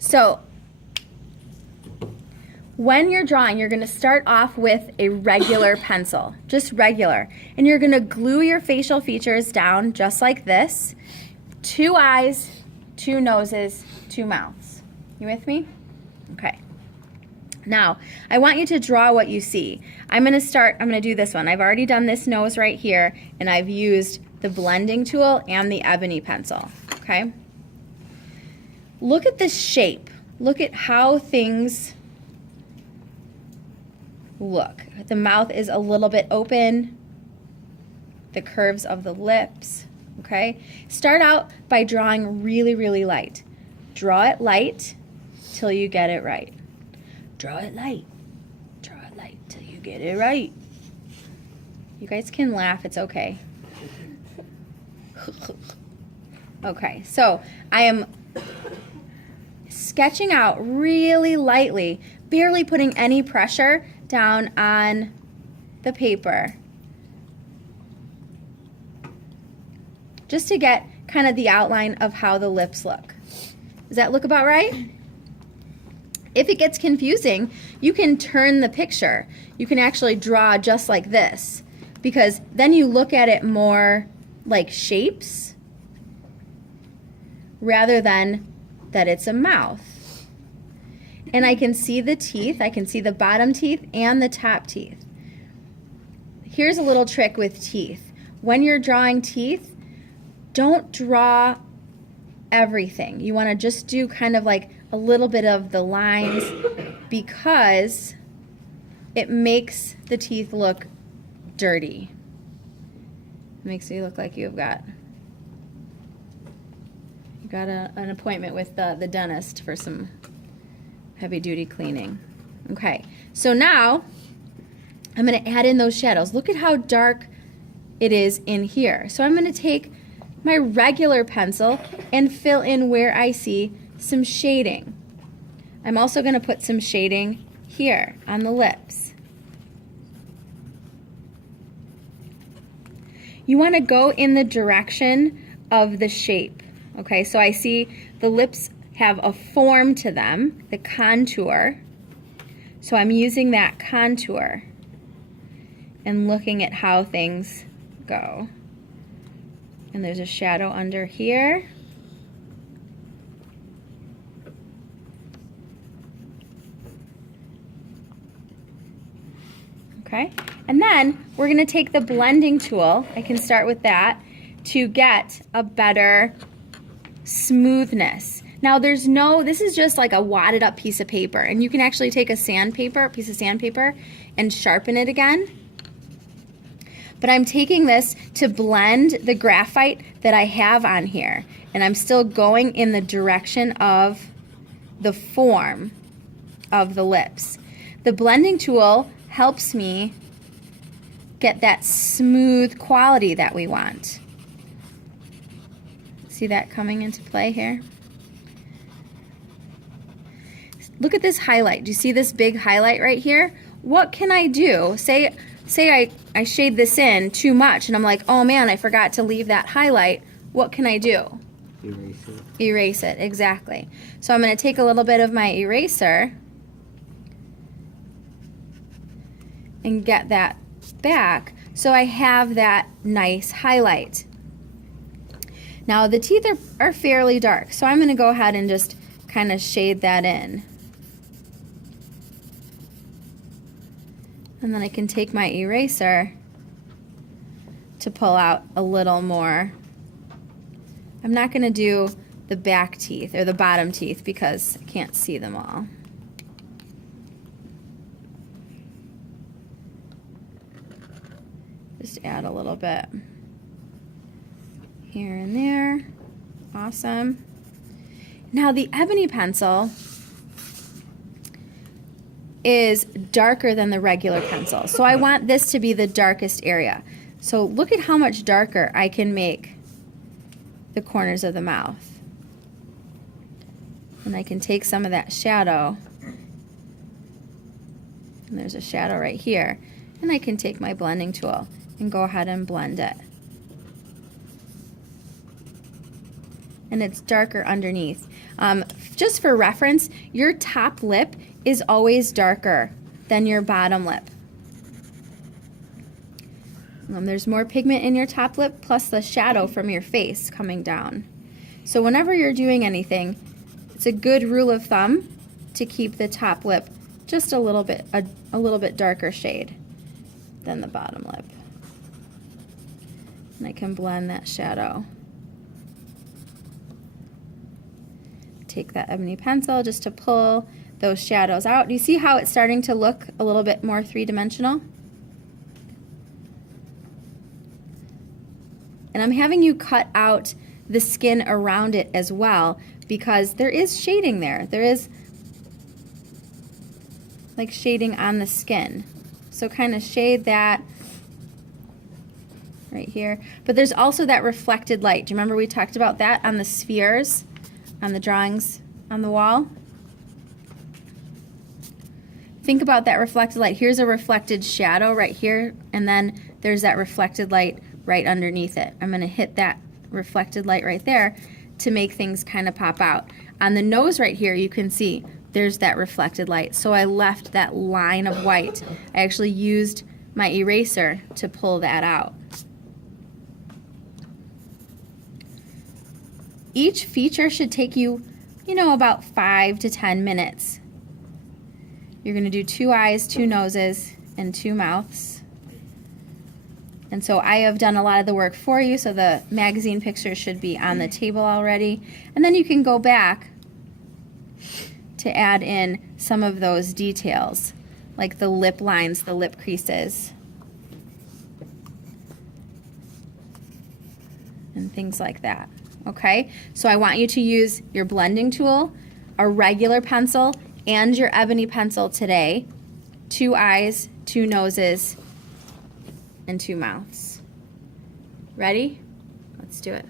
So when you're drawing, you're going to start off with a regular pencil, just regular. And you're going to glue your facial features down just like this. 2 eyes, 2 noses, 2 mouths. You with me? Okay. Now, I want you to draw what you see. I'm going to do this one. I've already done this nose right here, and I've used the blending tool and the ebony pencil, okay? Look at this shape. Look at how things look. The mouth is a little bit open, the curves of the lips, okay? Start out by drawing really, really light. Draw it light till you get it right. Draw it light. Draw it light till you get it right. You guys can laugh, it's okay. Okay, so I am sketching out really lightly, barely putting any pressure down on the paper, just to get kind of the outline of how the lips look. Does that look about right? If it gets confusing, you can turn the picture. You can actually draw just like this, because then you look at it more like shapes rather than that it's a mouth. And I can see the teeth. I can see the bottom teeth and the top teeth. Here's a little trick with teeth. When you're drawing teeth, don't draw everything. You want to just do kind of like a little bit of the lines, because it makes the teeth look dirty. It makes you look like you've got an appointment with the dentist for some heavy-duty cleaning. Okay, so now I'm going to add in those shadows. Look at how dark it is in here. So I'm going to take my regular pencil and fill in where I see some shading. I'm also going to put some shading here on the lips. You want to go in the direction of the shape. Okay, so I see the lips have a form to them, the contour. So I'm using that contour and looking at how things go. And there's a shadow under here. Okay, and then we're going to take the blending tool, I can start with that, to get a better smoothness. Now this is just like a wadded up piece of paper, and you can actually take a piece of sandpaper, and sharpen it again. But I'm taking this to blend the graphite that I have on here, and I'm still going in the direction of the form of the lips. The blending tool helps me get that smooth quality that we want. See that coming into play here? Look at this highlight. Do you see this big highlight right here? What can I do? Say I shade this in too much and I'm like, oh man, I forgot to leave that highlight. What can I do? Erase it. Erase it, exactly. So I'm going to take a little bit of my eraser and get that back so I have that nice highlight. Now the teeth are fairly dark, so I'm going to go ahead and just kind of shade that in. And then I can take my eraser to pull out a little more. I'm not going to do the back teeth or the bottom teeth because I can't see them all. Just add a little bit here and there. Awesome. Now the ebony pencil is darker than the regular pencil, so I want this to be the darkest area. So look at how much darker I can make the corners of the mouth. And I can take some of that shadow, and there's a shadow right here, and I can take my blending tool and go ahead and blend it. and it's darker underneath. Just for reference, your top lip is always darker than your bottom lip. There's more pigment in your top lip plus the shadow from your face coming down. So whenever you're doing anything, it's a good rule of thumb to keep the top lip just a little bit darker shade than the bottom lip. And I can blend that shadow. Take that ebony pencil just to pull those shadows out. Do you see how it's starting to look a little bit more three-dimensional? And I'm having you cut out the skin around it as well, because there is shading there. There is like shading on the skin. So kind of shade that right here. But there's also that reflected light. Do you remember we talked about that on the spheres, on the drawings on the wall? Think about that reflected light. Here's a reflected shadow right here, and then there's that reflected light right underneath it. I'm going to hit that reflected light right there to make things kind of pop out. On the nose right here, you can see there's that reflected light. So I left that line of white. I actually used my eraser to pull that out. Each feature should take you, about 5 to 10 minutes. You're going to do 2 eyes, 2 noses, and 2 mouths. And so I have done a lot of the work for you, so the magazine pictures should be on the table already. And then you can go back to add in some of those details, like the lip lines, the lip creases, and things like that. Okay, so I want you to use your blending tool, a regular pencil, and your ebony pencil today. 2 eyes, 2 noses, and 2 mouths. Ready? Let's do it.